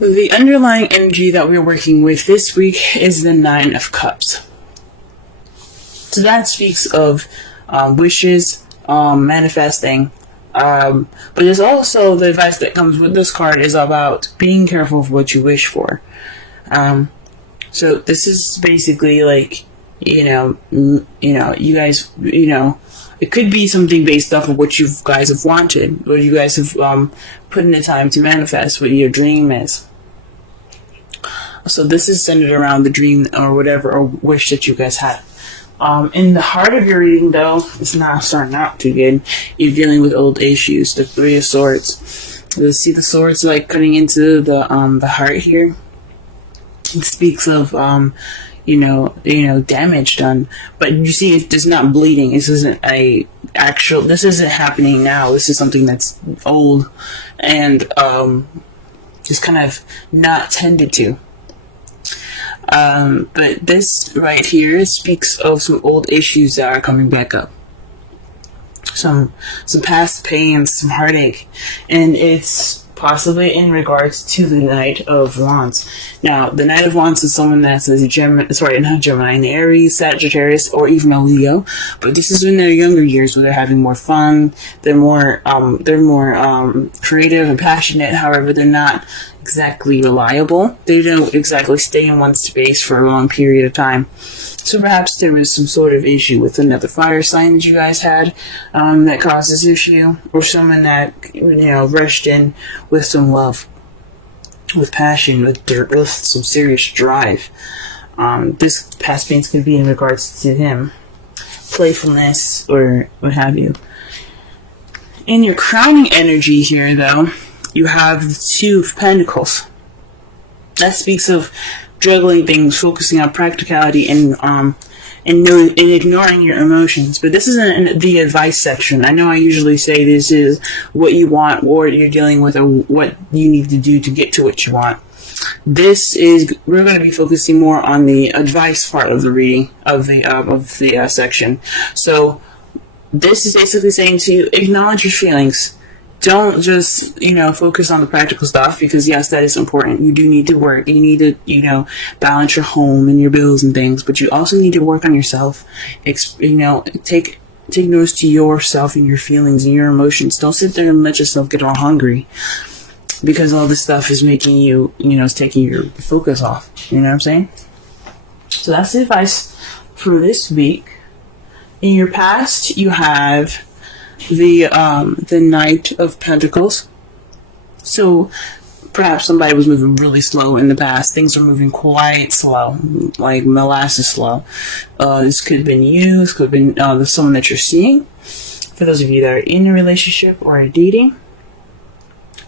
The underlying energy that we're working with this week is the Nine of Cups. So that speaks of wishes, manifesting. But there's also the advice that comes with this card is about being careful of what you wish for. So this is basically like, you guys, it could be something based off of what you guys have wanted, what you guys have put in the time to manifest, what your dream is. So this is centered around the dream or whatever, or wish that you guys had. In the heart of your reading, though, it's not starting out too good. You're dealing with old issues, the Three of Swords. You see the swords like cutting into the heart here. It speaks of damage done, but you see it is not bleeding. This isn't this isn't happening now. This is something that's old and just kind of not tended to. But this right here speaks of some old issues that are coming back up. Some past pain, some heartache, and it's possibly in regards to the Knight of Wands. Now, the Knight of Wands is someone that's an Aries, Sagittarius, or even a Leo. But this is in their younger years where they're having more fun. They're more creative and passionate. However, they're not exactly reliable. They don't exactly stay in one space for a long period of time. So perhaps there was some sort of issue with another fire sign that you guys had that caused this issue, or someone that rushed in with some love, with passion, with some serious drive. This past pains could be in regards to him, playfulness, or what have you. In your crowning energy here, though, you have the Two of Pentacles. That speaks of juggling things, focusing on practicality, and ignoring your emotions. But this isn't the advice section. I know I usually say this is what you want, or you're dealing with, or what you need to do to get to what you want. We're going to be focusing more on the advice part of the reading of the section. So this is basically saying to you, acknowledge your feelings. Don't just, focus on the practical stuff, because yes, that is important. You do need to work. You need to, balance your home and your bills and things, but you also need to work on yourself. Take notice to yourself and your feelings and your emotions. Don't sit there and let yourself get all hungry, because all this stuff is making you, it's taking your focus off. You know what I'm saying? So that's the advice for this week. In your past, you have the Knight of Pentacles. So perhaps somebody was moving really slow in the past. Things are moving quite slow, like molasses slow. This could have been you. This could have been someone that you're seeing. For those of you that are in a relationship or are dating.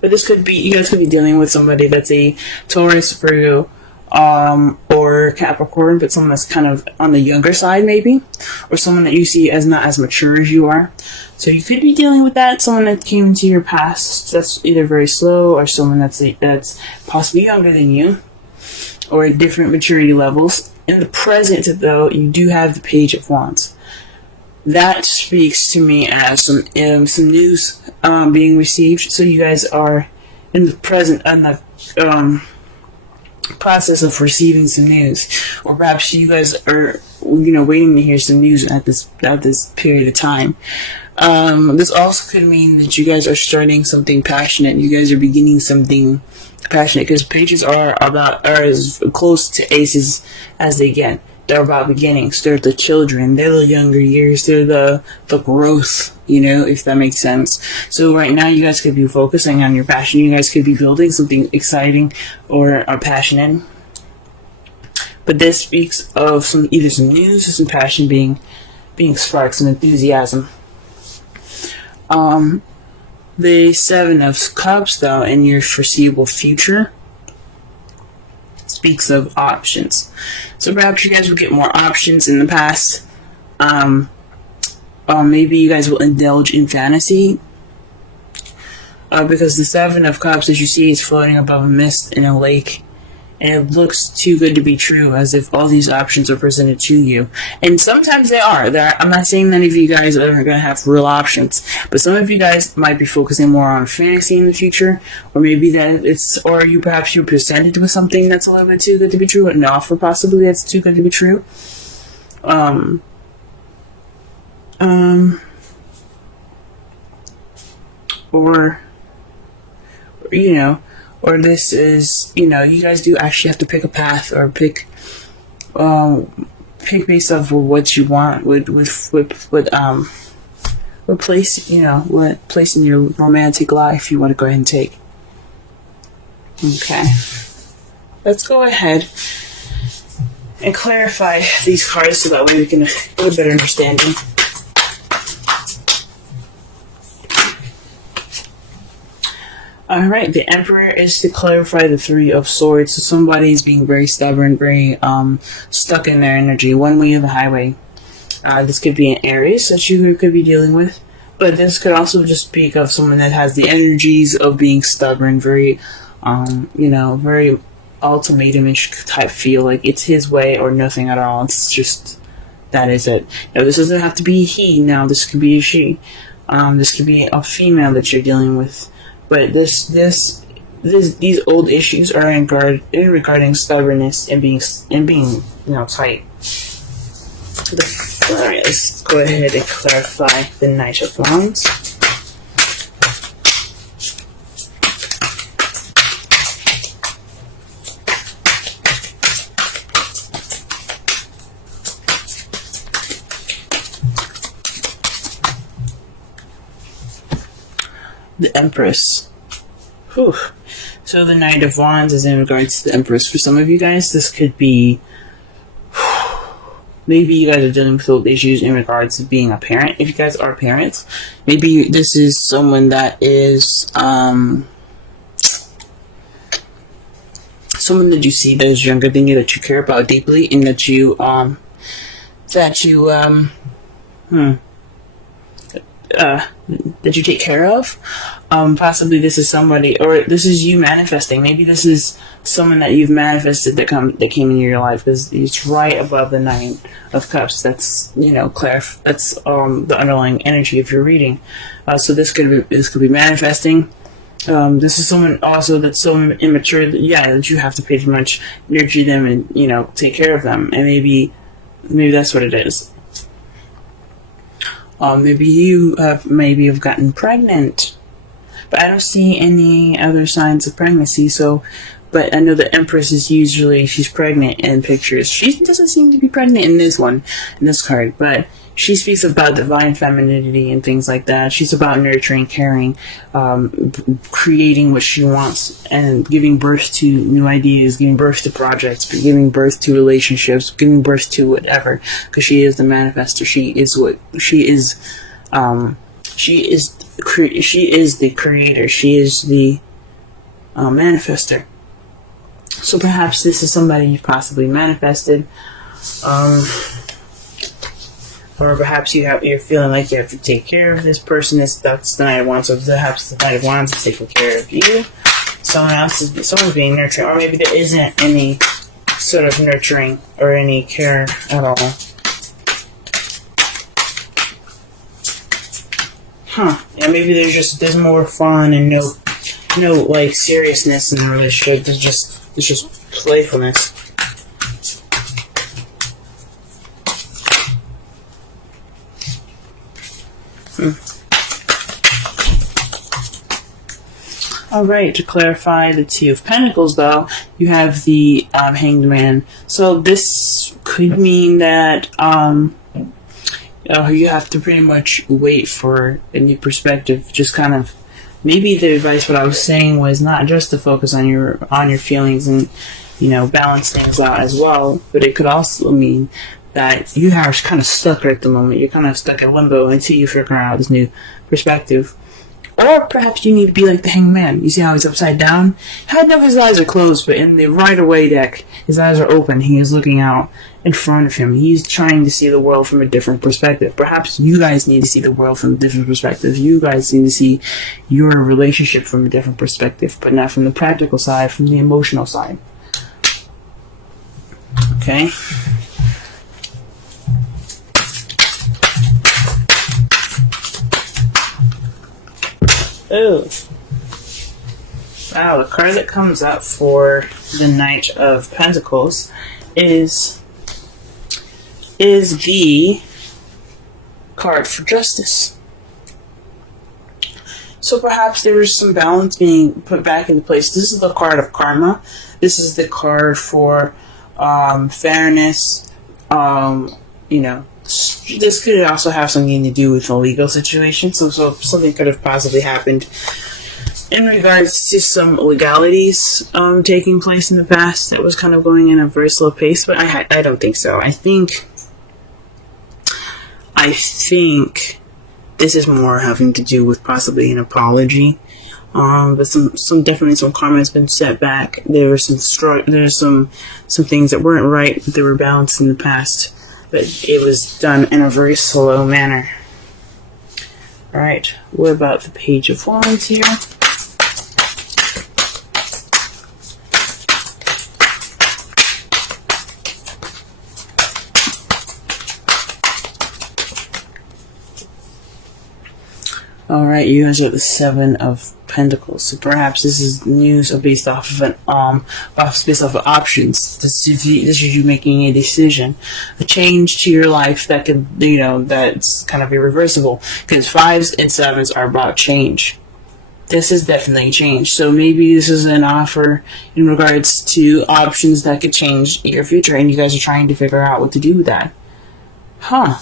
But this could be, you guys could be dealing with somebody that's a Taurus, Virgo, or Capricorn, but someone that's kind of on the younger side maybe, or someone that you see as not as mature as you are. So you could be dealing with that, someone that came into your past that's either very slow, or someone that's possibly younger than you, or at different maturity levels. In the present, though, you do have the Page of Wands. That speaks to me as some news being received. So you guys are in the present and the process of receiving some news, or perhaps you guys are waiting to hear some news at this period of time. This also could mean that you guys are starting something passionate. You guys are beginning something passionate, because pages are as close to aces as they get. They're about beginnings. They're the children. They're the younger years. They're the growth, if that makes sense. So right now, you guys could be focusing on your passion. You guys could be building something exciting or passionate. But this speaks of either some news or some passion being sparked, some enthusiasm. The Seven of Cups, though, in your foreseeable future, speaks of options. So perhaps you guys will get more options in the past. Maybe you guys will indulge in fantasy. Because the Seven of Cups, as you see, is floating above a mist in a lake. and it looks too good to be true, as if all these options are presented to you. And sometimes they are. I'm not saying none of you guys are going to have real options, but some of you guys might be focusing more on fantasy in the future, or maybe that or perhaps you're presented with something that's a little bit too good to be true, an offer possibly that's too good to be true. Or or this is, you guys do actually have to pick a path, or pick based off of what you want, what place, what place in your romantic life you want to go ahead and take. Okay. Let's go ahead and clarify these cards so that way we can get a better understanding. Alright, the Emperor is to clarify the Three of Swords. So somebody is being very stubborn, very stuck in their energy. One way of the highway. This could be an Aries that you could be dealing with. But this could also just speak of someone that has the energies of being stubborn, very, very ultimatum-ish type feel. Like it's his way or nothing at all. It's just, that is it. Now, this doesn't have to be he. Now, this could be a she. This could be a female that you're dealing with. But these old issues are regarding stubbornness and being tight. Alright, let's go ahead and clarify the Knight of Wands. The Empress. Whew. So the Knight of Wands is in regards to the Empress. For some of you guys, this could be, maybe you guys are dealing with old issues in regards to being a parent. If you guys are parents, maybe this is someone that is someone that you see that is younger than you, that you care about deeply, and that you take care of. Possibly this is somebody, or this is you manifesting. Maybe this is someone that you've manifested that came into your life, because it's right above the Nine of Cups. That's that's the underlying energy of your reading. So this could be manifesting. This is someone also that's so immature that you have to pretty much nurture them and take care of them, and maybe that's what it is. Maybe you have gotten pregnant, but I don't see any other signs of pregnancy. So, but I know the Empress is usually, she's pregnant in pictures. She doesn't seem to be pregnant in this card, but she speaks about divine femininity and things like that. She's about nurturing, caring, creating what she wants, and giving birth to new ideas, giving birth to projects, giving birth to relationships, giving birth to whatever. Because she is the manifestor. She is the creator. She is the manifestor. So perhaps this is somebody you've possibly manifested. Or perhaps you're feeling like you have to take care of this person. That's the Knight of Wands. So perhaps the Knight of Wands is taking care of you. Someone's being nurturing, or maybe there isn't any sort of nurturing or any care at all. Yeah, maybe there's more fun and no like seriousness in the relationship. There's just playfulness. Alright, to clarify the Two of Pentacles, though, you have the Hanged Man. So this could mean that you have to pretty much wait for a new perspective. Just kind of, maybe the advice, what I was saying, was not just to focus on your feelings and balance things out as well, but it could also mean that you are kind of stuck right at the moment. You're kind of stuck in limbo until you figure out this new perspective. Or perhaps you need to be like the Hanged Man. You see how he's upside down? I know his eyes are closed, but in the Rider-Waite deck, his eyes are open. He is looking out in front of him. He's trying to see the world from a different perspective. Perhaps you guys need to see the world from a different perspective. You guys need to see your relationship from a different perspective, but not from the practical side, from the emotional side. Okay. Oh. Wow, the card that comes up for the Knight of Pentacles is the card for justice. So perhaps there was some balance being put back into place. This is the card of karma. This is the card for fairness. You know, this could also have something to do with a legal situation. So something could have possibly happened in regards to some legalities taking place in the past that was kind of going in a very slow pace. But I don't think so. I think this is more having to do with possibly an apology. But definitely some karma has been set back. There's some things that weren't right, that were balanced in the past, but it was done in a very slow manner. Alright, what about the Page of Wands here? Alright, you guys are the Seven of Pentacles. So perhaps this is news based off of options. This is you making a decision, a change to your life that could, that's kind of irreversible. Because 5s and 7s are about change. This is definitely change. So maybe this is an offer in regards to options that could change your future, and you guys are trying to figure out what to do with that. And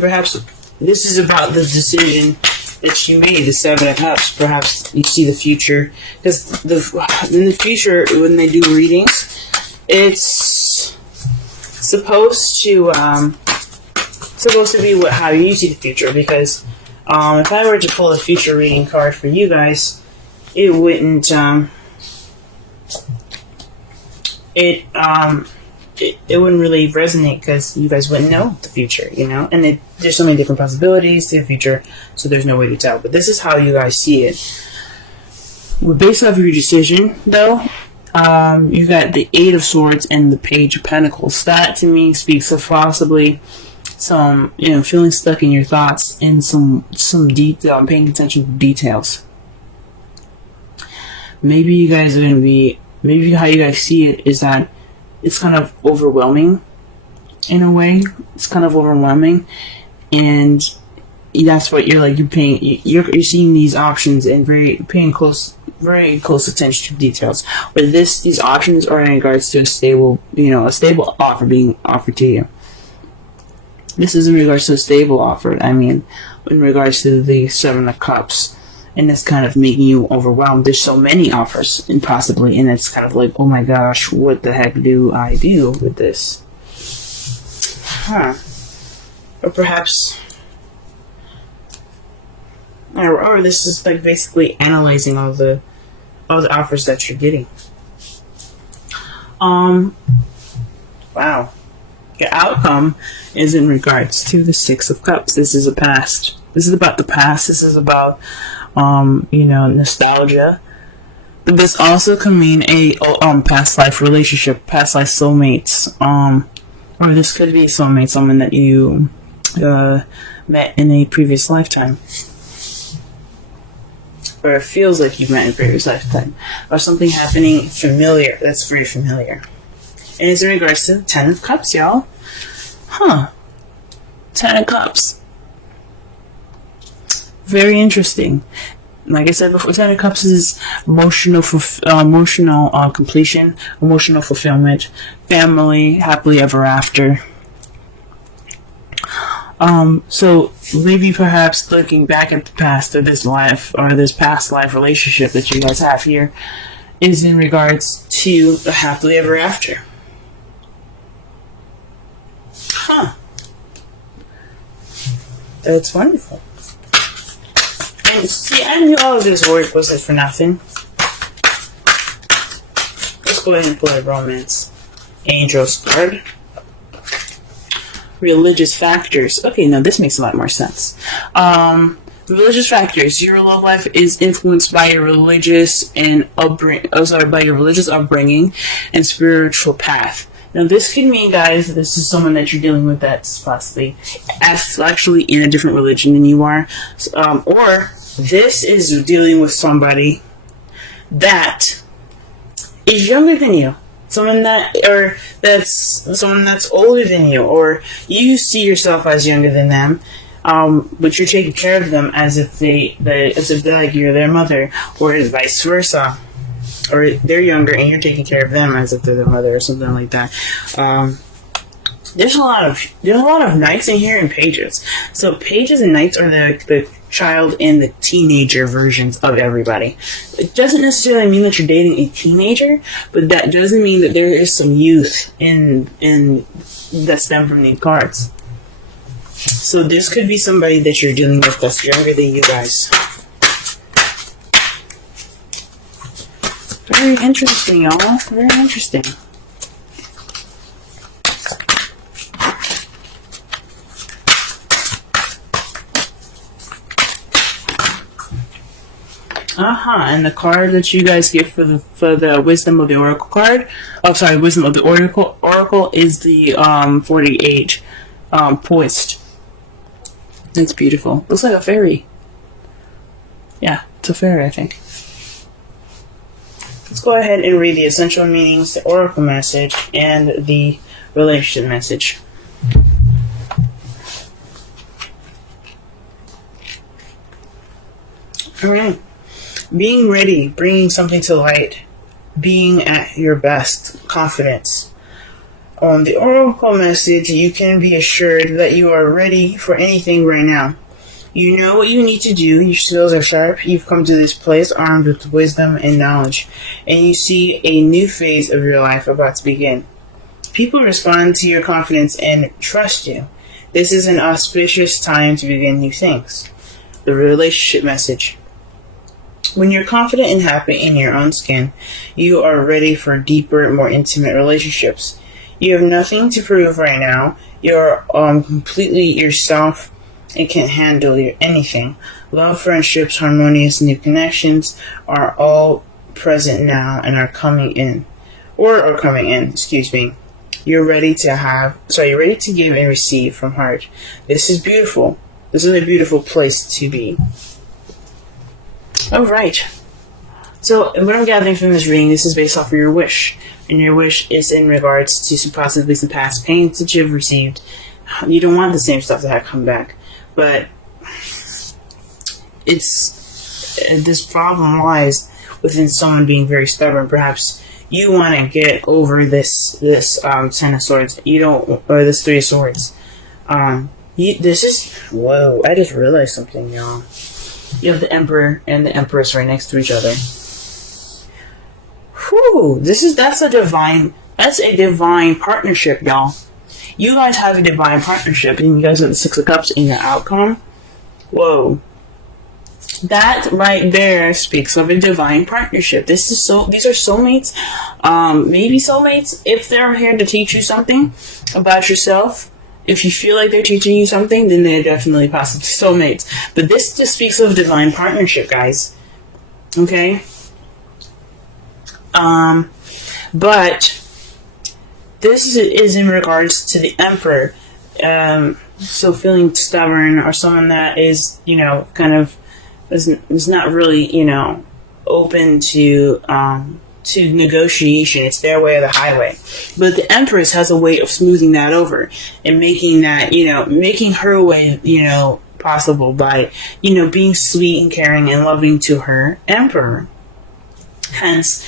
perhaps this is about the decision that you made, the Seven of Cups. Perhaps you see the future, because in the future, when they do readings, it's supposed to be how you see the future. Because if I were to pull a future reading card for you guys, it wouldn't it wouldn't really resonate, because you guys wouldn't know the future, and there's so many different possibilities to the future, so there's no way to tell. But this is how you guys see it. Based off of your decision, though, you got the Eight of Swords and the Page of Pentacles. That, to me, speaks of possibly some, feeling stuck in your thoughts and some detail, paying attention to details. Maybe you guys are going to be, maybe how you guys see it is that it's kind of overwhelming in a way. It's kind of overwhelming, and that's what you're you're seeing these options and very close attention to details. But these options are in regards to a stable offer being offered to you. This is in regards to a stable offer. I mean, in regards to the Seven of Cups. And it's kind of making you overwhelmed. There's so many offers, and it's kind of like, oh my gosh, what the heck do I do with this? Or perhaps, or this is like basically analyzing all the offers that you're getting. Wow. Your outcome is in regards to the Six of Cups. This is a past. This is about the past. This is about nostalgia. But this also can mean a past life relationship, past life soulmates, or this could be soulmate, someone that you met in a previous lifetime, or it feels like you met in a previous lifetime, or something happening familiar that's very familiar. And it's in regards to the Ten of Cups, y'all. Ten of Cups. Very interesting. Like I said before, Ten of Cups is emotional completion, emotional fulfillment, family, happily ever after. So maybe perhaps looking back at the past, or this life, or this past life relationship that you guys have here, is in regards to a happily ever after. That's wonderful. And see, I knew all of this work wasn't for nothing. Let's go ahead and pull a romance. Angel's card. Religious factors. Okay, now this makes a lot more sense. Religious factors. Your love life is influenced by your religious and by your religious upbringing and spiritual path. Now, this could mean, guys, this is someone that you're dealing with that's possibly actually in a different religion than you are, or this is dealing with somebody that is younger than you, someone that's older than you, or you see yourself as younger than them, but you're taking care of them as if they're like you're their mother, or vice versa. Or they're younger and you're taking care of them as if they're their mother or something like that. There's a lot of knights in here and pages. So pages and knights are the child and the teenager versions of everybody. It doesn't necessarily mean that you're dating a teenager, but that doesn't mean that there is some youth in that stem from these cards. So this could be somebody that you're dealing with that's younger than you guys. Very interesting, y'all. Very interesting. And the card that you guys get for the Wisdom of the Oracle card. Oh, sorry, Wisdom of the Oracle is the 48 poised. It's beautiful. Looks like a fairy. Yeah, it's a fairy, I think. Let's go ahead and read the essential meanings, the oracle message, and the relationship message. Alright. Being ready, bringing something to light, being at your best, confidence. On the oracle message, you can be assured that you are ready for anything right now. You know what you need to do, your skills are sharp, you've come to this place armed with wisdom and knowledge, and you see a new phase of your life about to begin. People respond to your confidence and trust you. This is an auspicious time to begin new things. The relationship message. When you're confident and happy in your own skin, you are ready for deeper, more intimate relationships. You have nothing to prove right now. You're completely yourself and can handle anything. Love, friendships, harmonious new connections are all present now and are coming in. Excuse me. You're ready to give and receive from heart. This is beautiful. This is a beautiful place to be. Alright. So, what I'm gathering from this reading, this is based off of your wish. And your wish is in regards to possibly some past pains that you've received. You don't want the same stuff to have come back. But this problem lies within someone being very stubborn. Perhaps you want to get over this Ten of Swords. Or this Three of Swords. Whoa! I just realized something, y'all. You have the Emperor and the Empress right next to each other. Whew! That's a divine partnership, y'all. You guys have a divine partnership, and you guys have the Six of Cups in your outcome. Whoa. That right there speaks of a divine partnership. These are soulmates. Maybe soulmates if they're here to teach you something about yourself. If you feel like they're teaching you something, then they're definitely possibly soulmates. But this just speaks of divine partnership, guys. Okay? But this is in regards to the Emperor. So feeling stubborn, or someone that is, kind of is not really, open to negotiation. It's their way or the highway. But the Empress has a way of smoothing that over and making that, making her way, possible by, being sweet and caring and loving to her Emperor. Hence,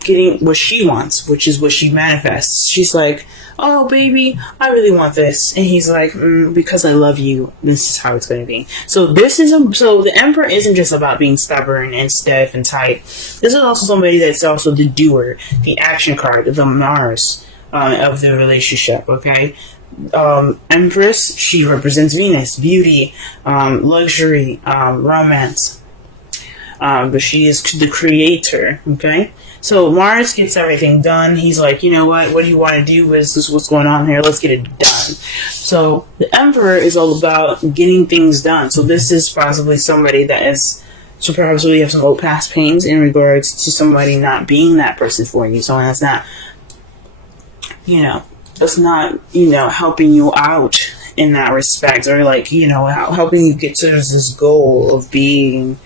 getting what she wants, which is what she manifests. She's like, oh baby, I really want this, and he's like, because I love you, this is how it's going to be. So the Emperor isn't just about being stubborn and stiff and tight. This is also somebody that's also the doer, the action card, the Mars of the relationship. Okay, Empress, she represents Venus, beauty, luxury, romance. but she is the creator, okay? So Mars gets everything done. He's like, you know what do you want to do? This is what's going on here. Let's get it done. So the Emperor is all about getting things done. So this is possibly somebody that is, so perhaps we have some old past pains in regards to somebody not being that person for you. Someone that's not, that's not, helping you out in that respect, or like, helping you get to this goal of creating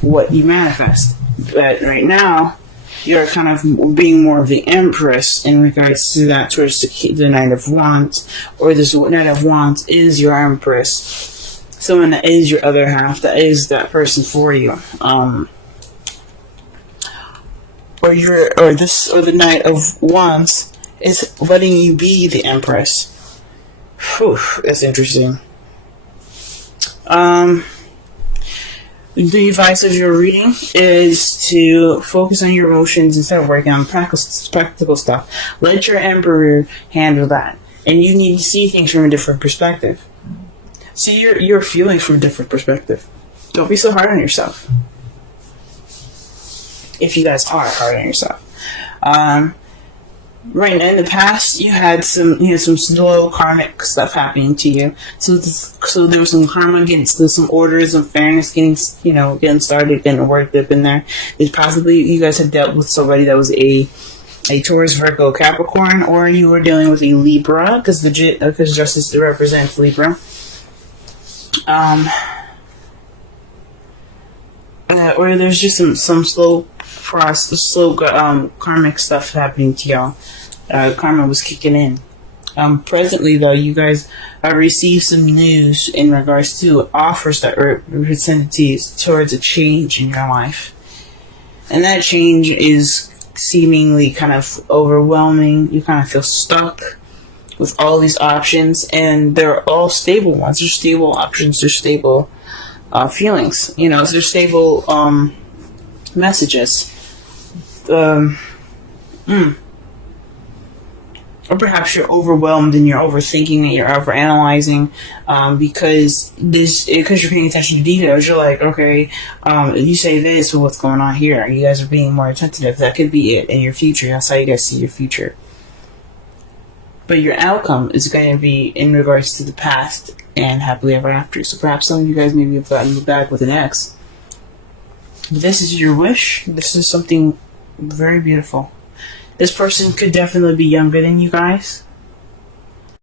what you manifest. But right now, you're kind of being more of the Empress in regards to that, towards the Knight of Wands, or this Knight of Wands is your Empress, someone that is your other half, that is that person for you, or the Knight of Wands is letting you be the Empress. Whew, that's interesting. The advice of your reading is to focus on your emotions instead of working on practical stuff. Let your Emperor handle that. And you need to see things from a different perspective. See your feelings from a different perspective. Don't be so hard on yourself. If you guys are hard on yourself. Right now, in the past, you had some slow karmic stuff happening to you. So there was some karma, some orders of fairness getting started, getting worked up in there. It's possibly you guys had dealt with somebody that was a Taurus, Virgo, Capricorn, or you were dealing with a Libra, because justice represents Libra. Or there's just some slow karmic stuff happening to y'all. Karma was kicking in. Presently, though, you guys received some news in regards to offers that represented towards a change in your life. And that change is seemingly kind of overwhelming. You kind of feel stuck with all these options, and they're all stable ones. They're stable options. They're stable feelings. They're stable messages. Or perhaps you're overwhelmed and you're overthinking and you're overanalyzing because you're paying attention to details. You're like, okay, you say this, so what's going on here? You guys are being more attentive. That could be it in your future. That's how you guys see your future. But your outcome is going to be in regards to the past and happily ever after. So perhaps some of you guys maybe have gotten back with an ex. But this is your wish. This is something very beautiful. This person could definitely be younger than you guys.